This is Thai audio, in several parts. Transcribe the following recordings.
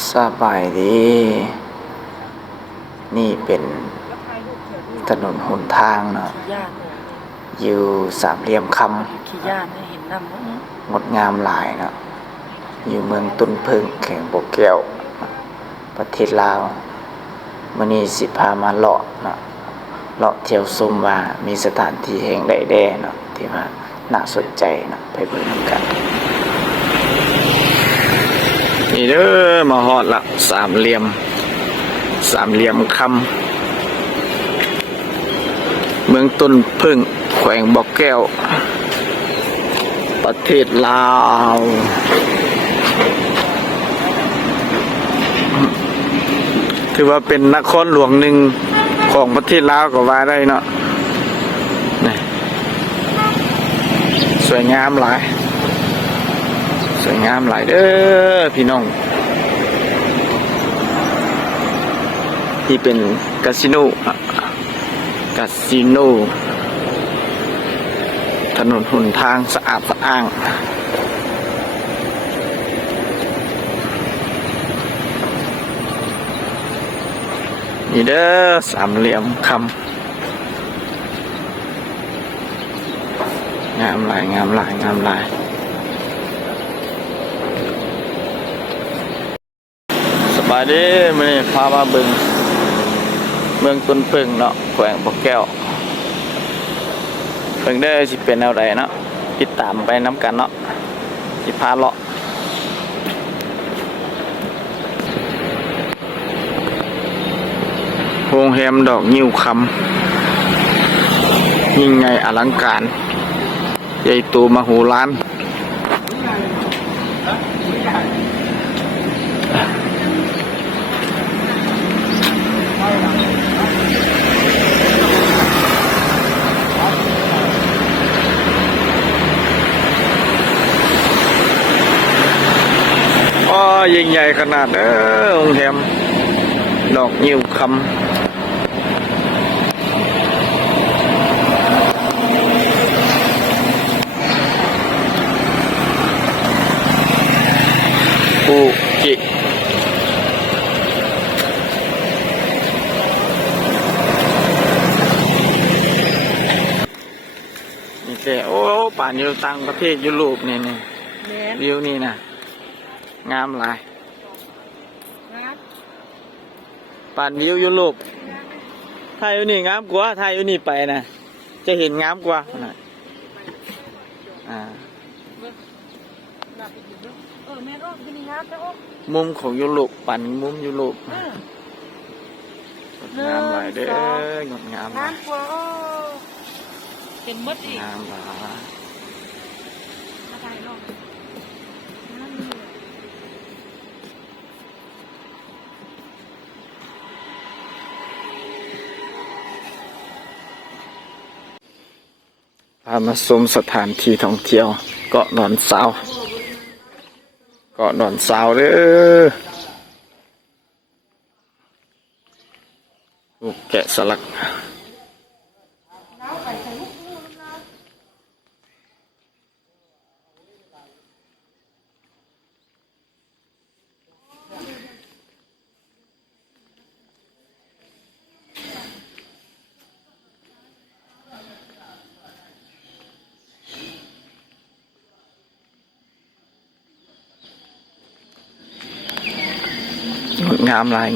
สบายดีนี่เป็นถนนหนทางเนาะอยู่สามเหลี่ยมคำงดงามหลายเนาะอยู่เมืองตุนพึ่งแข่งโบกแก้วประเทศลาวมื้อนี้สิพามาเลาะเนาะเลาะเที่ยวชมว่ามีสถานที่แห่งใดแด่เนาะที่ว่าน่าสนใจเนาะไปเบิ่งกันนี่เด้อมาฮอดละสามเหลี่ยมคำเมืองต้นพึ่งแขวงบ่อแก้วประเทศลาวถือว่าเป็นนครหลวงหนึ่งของประเทศลาวก็ว่าได้เนาะนี่สวยงามหลายเด้อพี่น้องที่เป็นคาสิโนถนนหนทางสะอาดสะอ้างนี่เด้อสามเหลี่ยมคำงามหลายสบายดีมื้อนี้พามาเบิ่งเมืองต้นพึ่งเนาะแขวงบ่อแก้วเบิ่งได้สิเป็นแนวใดเนาะติดตามไปน้ำกันเนาะสิพาเลาะโรงแรมดอกงิ้วคำยิ่งใหญ่อลังการใหญ่โตมโหฬารยิ่งใหญ่ขนาดโรงแรมดอกงิ้วคำฟูจินี่แกโอ้ป่านอยู่ต่างประเทศยุโรปนี่วิวนี่นะงามหลายป่านวิวยุโรปไทยอยู่นี่งามกว่าไทยอยู่นี่ไปนะจะเห็นงามกว่ามุมของยุโรปปั่นมุมยุโรปงามหลายเด้องามหลายเป็นมดอีกงามหลายพามาชมสถานที่ท่องเที่ยวเกาะดอนสาวเด้อลูกแกะสลัก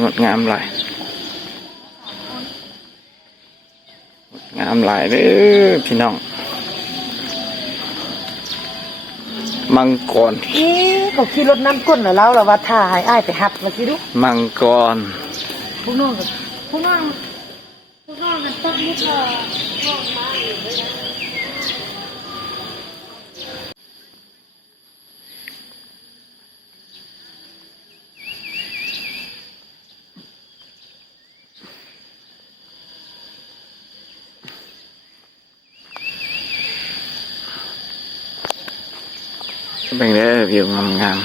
งดงามหลายเด้อพี่น้องมังกรเขาขี่รถน้ำก้นเหรอแล้วว่าถ่ายอ้ายไปหับมาสิลูกมังกรพวกน้องกันตั้งนิดละน้องมาอยู่เลยนะเป็นได้วิวงาม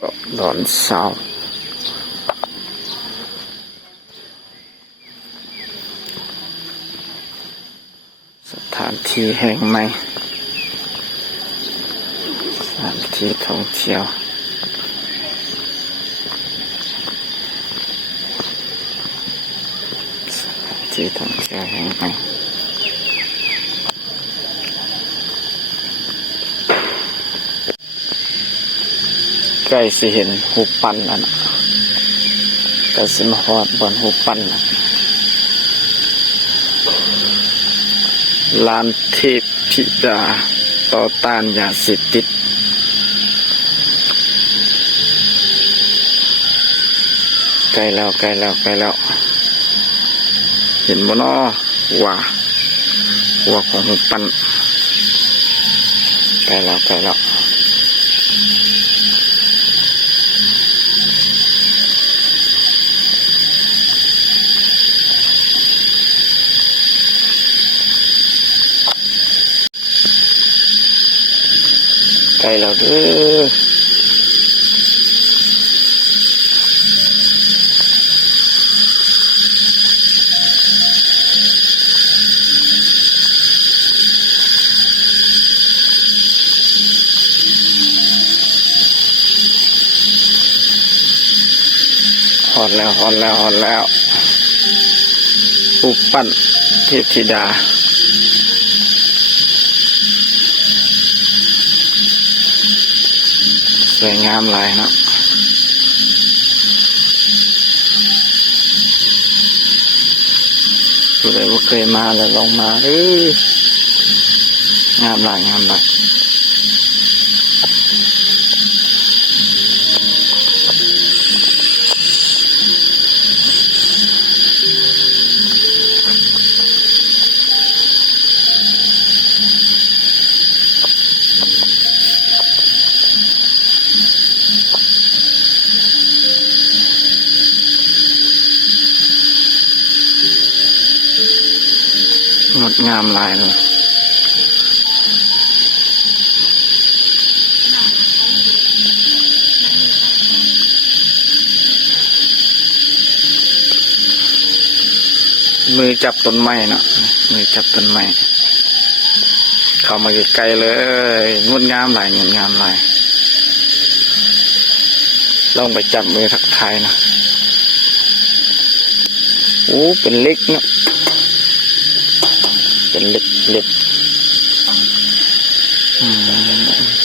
ก็ดอนเสาสถานที่แห่งใหม่สถานที่ท่องเที่ยวสถานที่ท่องเที่ยวแห่งใหม่ใกล้สิเห็นหูปั้นแล้วนะใกล้สิมาฮอดบนหูปั้นนะลานเทพธิดาต่อต้านยาเสพติดใกล้แล้วใกล้แล้วใกล้แล้วเห็นบ่น้อหัวของหูปั้นใกล้แล้วใกล้แล้วใกล้แล้วเด้อฮอดแล้วรูปปั้นเทพธิดาสวยงามหลายเนาะผู้ใดบ่เคยมาแล้วลองมาเด้องามหลายงดงามหลายเลยมือจับต้นไม้เนาะมือจับต้นไม้เข้ามาใกล้ๆเลยงดงามหลายลองไปจับมือทักทายนะโอ้เป็นเล็กเนาะเป็นเล็ก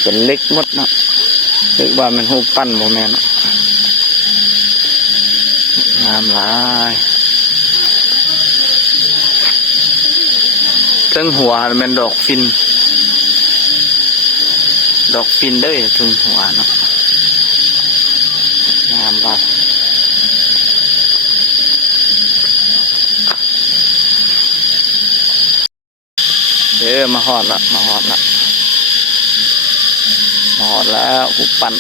เป็นเล็กหมดเนาะเรียกว่ามันหูปั้นโมแมนเนาะงามหลายถึงหัวมันดอกฟินเด้อถึงหัวเนาะงามหลายมาฮอดแล้วหูปั้น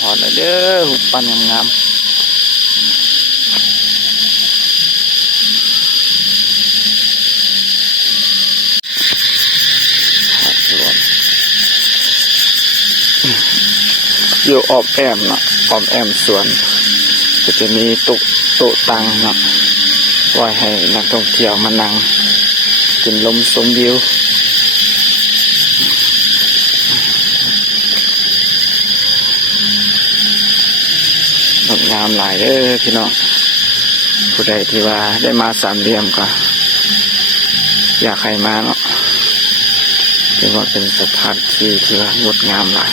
ฮอดแล้วเด้อหูปั้นงามอยู่ออบแอมเนาะออบแอมสวนก็จะมีโต๊ะตั้งเนาะไว้ให้นักท่องเที่ยวมานั่งกินลมชมวิวงดงามหลายเด้อพี่น้องผู้ใดที่ว่าได้มาสามเหลี่ยมก็อยากให้มาเนาะถือว่าเป็นสถานที่ที่ว่างดงามหลาย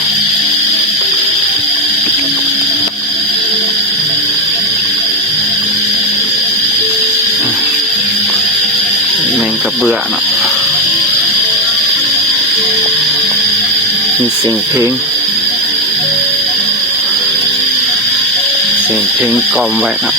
แมงกระเบื้อเนาะมีเสียงเพลงกล่อมไว้นะ